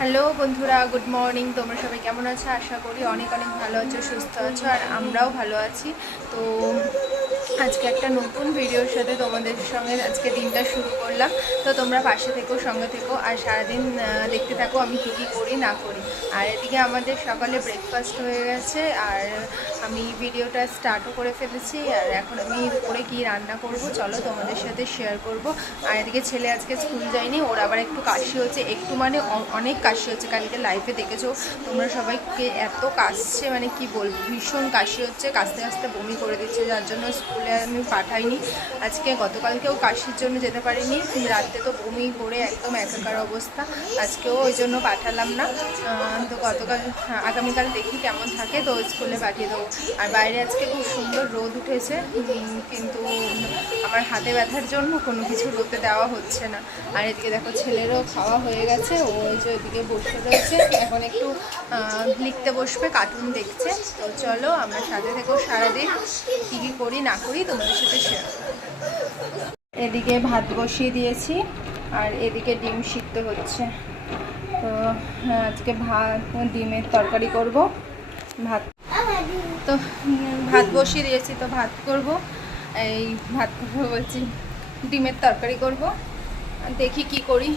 Hello বন্ধুরা, good morning. তোমরা সবাই কেমন আছো? আশা করি অনেক অনেক ভালো আছো, সুস্থ আছো, আর আমরাও ভালো আছি। তো আজকে একটা নতুন ভিডিওর সাথে তোমাদের সঙ্গে আজকে দিনটা শুরু করলাম। তো তোমরা পাশে থেকো, সঙ্গে থেকো, আর সারাদিন দেখতে থাকো আমি কী কী করি না করি। আর এদিকে আমাদের সকালে ব্রেকফাস্ট হয়ে গেছে, আর আমি ভিডিওটা স্টার্টও করে ফেলেছি। আর এখন আমি দুপুরে কী রান্না করব চলো তোমাদের সাথে শেয়ার করব। আর এদিকে ছেলে আজকে স্কুল যায়নি, ওর আবার একটু কাশি হচ্ছে, একটু মানে অনেক কাশি হচ্ছে। কালকে লাইভে দেখেছো তোমরা সবাইকে, এত কাশছে মানে কি বলবো, ভীষণ কাশি হচ্ছে, কাশতে কাশতে বমি করে দিচ্ছে, যার জন্য স্কুলে আমি পাঠাইনি আজকে। গতকালকেও কাশির জন্য যেতে পারিনি, রাতে তো বমি করে একদম একাকার অবস্থা, আজকেও ওই জন্য পাঠালাম না। তো আগামীকাল দেখি কেমন থাকে, তো স্কুলে পাঠিয়ে দেবো। আর বাইরে আজকে খুব সুন্দর রোদ উঠেছে, কিন্তু আমার হাতে ব্যথার জন্য কোনো কিছু রোদে দেওয়া হচ্ছে না। আর এদিকে দেখো ছেলেরও খাওয়া হয়ে গেছে, ও ওই যে ওইদিকে বসে রয়েছে, এখন একটু লিখতে বসবে, কার্টুন দেখছে। তো চলো আমরা সাথে থেকেও সারাদিন কী কী করি না করি তোমাদের সাথে শেয়ার। এদিকে ভাত বসিয়ে দিয়েছি, আর এদিকে ডিম সিদ্ধ হচ্ছে। তো আজকে ডিমের তরকারি করব। ভাত বসিয়ে দিয়েছি, তো ভাত করব, এই ভাত করবো বলছি, ডিমের তরকারি করব। দেখি কি করি।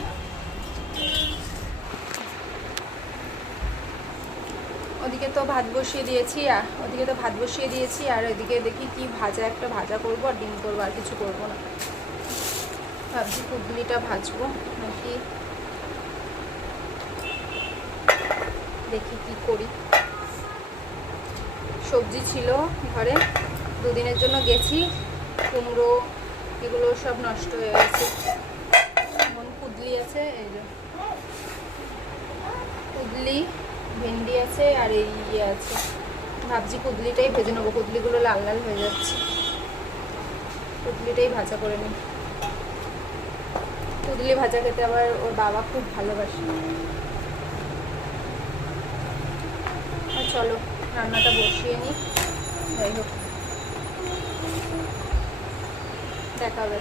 ওদিকে তো ভাত বসিয়ে দিয়েছি, আর ওদিকে দেখি কি একটা ভাজা করব, আর ডিম করবো, আর কিছু করব না। ভাবছি কুদলিটা ভাজবো নাকি, দেখি কি করি। সবজি ছিল ঘরে, দুদিনের জন্য গেছি, কুমড়ো এগুলো সব নষ্ট হয়ে গেছে। এখন কুদলি আছে, এই যে কুদলি, ভেন্ডি আছে, আর এই আছে। ভাবছি কুদলিটাই ভেজে নেবো, কুদলিগুলো লাল লাল হয়ে যাচ্ছে, কুদলিটাই ভাজা করে নিই। কুদলি ভাজা খেতে আবার ওর বাবা খুব ভালোবাসে। আর চলো রান্নাটা বসিয়ে নিই, যাই হোক দেখা হবে।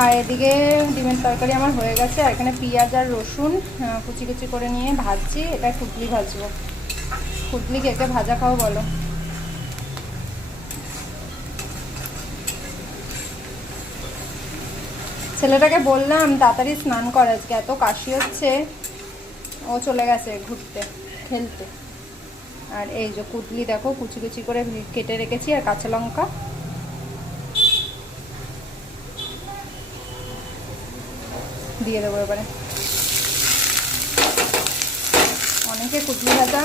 আর এদিকে ডিমের তরকারি আমার হয়ে গেছে, আর এখানে পেঁয়াজ আর রসুন কুচি কুচি করে নিয়ে ভাজছি। এটা কুদলি ভাজবো। কুদলি কে কে ভাজা খাও বলো? ছেলেটাকে বললাম তাড়াতাড়ি স্নান কর, আজকে এত কাশি হচ্ছে। ও চলে গেছে ঘুরতে, খেলতে। আর এই যে কুদলি দেখো কুচি কুচি করে কেটে রেখেছি, আর কাঁচা লঙ্কা দিয়ে দেবো এবারে। অনেকে কুদলি ভাজা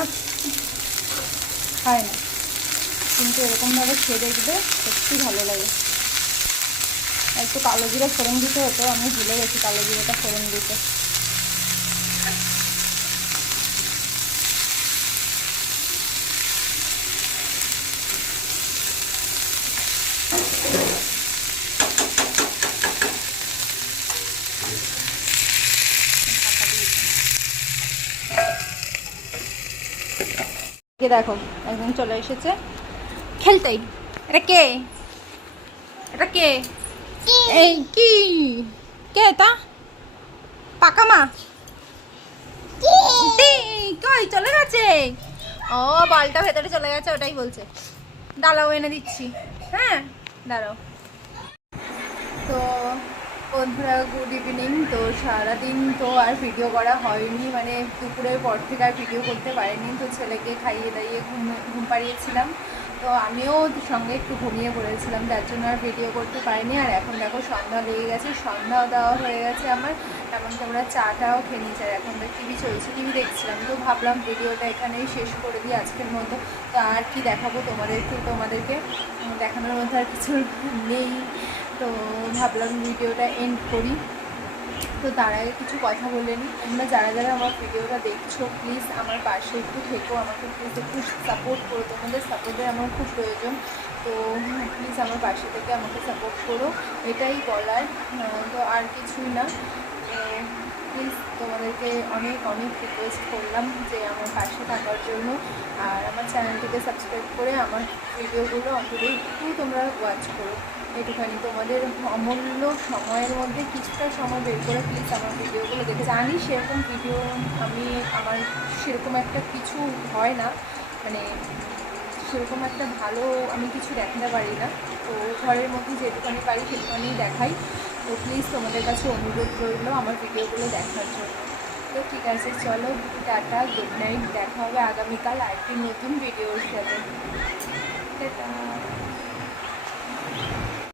খায় না, কিন্তু এরকমভাবে খেয়ে দেখবে, সত্যি ভালো লাগে। একটু কালো জিরা ফোড়ন দিতে হতো, আমি ভুলে গেছি কালো জিরাটা ফোড়ন দিতে। দেখো একদম চলে এসেছে খেলতেই। এটা কে? এটা কে? এই কি কে? তা পাকা মা কই চলে গেছে? ও বলটা ভেতরে চলে গেছে, ওটাই বলছে। দাঁড়াও এনে দিচ্ছি। হ্যাঁ দাঁড়াও। তো বন্ধুরা গুড ইভিনিং। তো সারাদিন তো আর ভিডিও করা হয়নি, মানে দুপুরের পর থেকে আর ভিডিও করতে পারিনি। তো ছেলেকে খাইয়ে দাইয়ে ঘুম পাড়িয়েছিলাম, তো আমিও সঙ্গে একটু ঘুমিয়ে পড়েছিলাম, যার জন্য আর ভিডিও করতে পারিনি। আর এখন দেখো সন্ধ্যা লেগে গেছে, সন্ধ্যাও দেওয়া হয়ে গেছে আমার, এমনকি আমরা চাটাও খেয়ে নিয়েছি। আর এখন তো টিভি চলছে, টিভি দেখছিলাম। তো ভাবলাম ভিডিওটা এখানেই শেষ করে দিই আজকের মতো। তো আর কি দেখাবো তোমাদেরকে দেখানোর মধ্যে আর কিছু নেই, তো ভাবলাম ভিডিওটা এন্ড করি। তো তার আগে কিছু কথা বলে নিই। তোমরা যারা যারা আমার ভিডিওটা দেখছো প্লিজ আমার পাশে একটু থেকো, আমাকে প্লিজ একটু সাপোর্ট করো, তোমাদের সাপোর্টের আমার খুব প্রয়োজন। তো প্লিজ আমার পাশে থেকে আমাকে সাপোর্ট করো, এটাই বলার। তো আর কিছুই না। প্লিজ তোমাদেরকে অনেক অনেক রিকোয়েস্ট করলাম যে আমার পাশে থাকার জন্য, আর আমার চ্যানেলটিকে সাবস্ক্রাইব করে আমার ভিডিওগুলো অন্তত একটু তোমরা ওয়াচ করো। একটুখানি তোমাদের অমূল্য সময়ের মধ্যে কিছুটা সময় বের করে প্লিজ আমার ভিডিওগুলো দেখে। জানি সেরকম ভিডিও আমার সেরকম একটা কিছু হয় না, মানে সেরকম একটা ভালো আমি কিছু দেখাতে পারি না। তো ঘরের মধ্যে যেটুখানি পারি সেটুখানি দেখাই। তো প্লিজ তোমাদের কাছে অনুরোধ রইল আমার ভিডিওগুলো দেখার জন্য। তো ঠিক আছে, চলো টাটা, গুড নাইট, দেখা হবে আগামীকাল আরেকটি নতুন ভিডিওর সাথে। টাটা।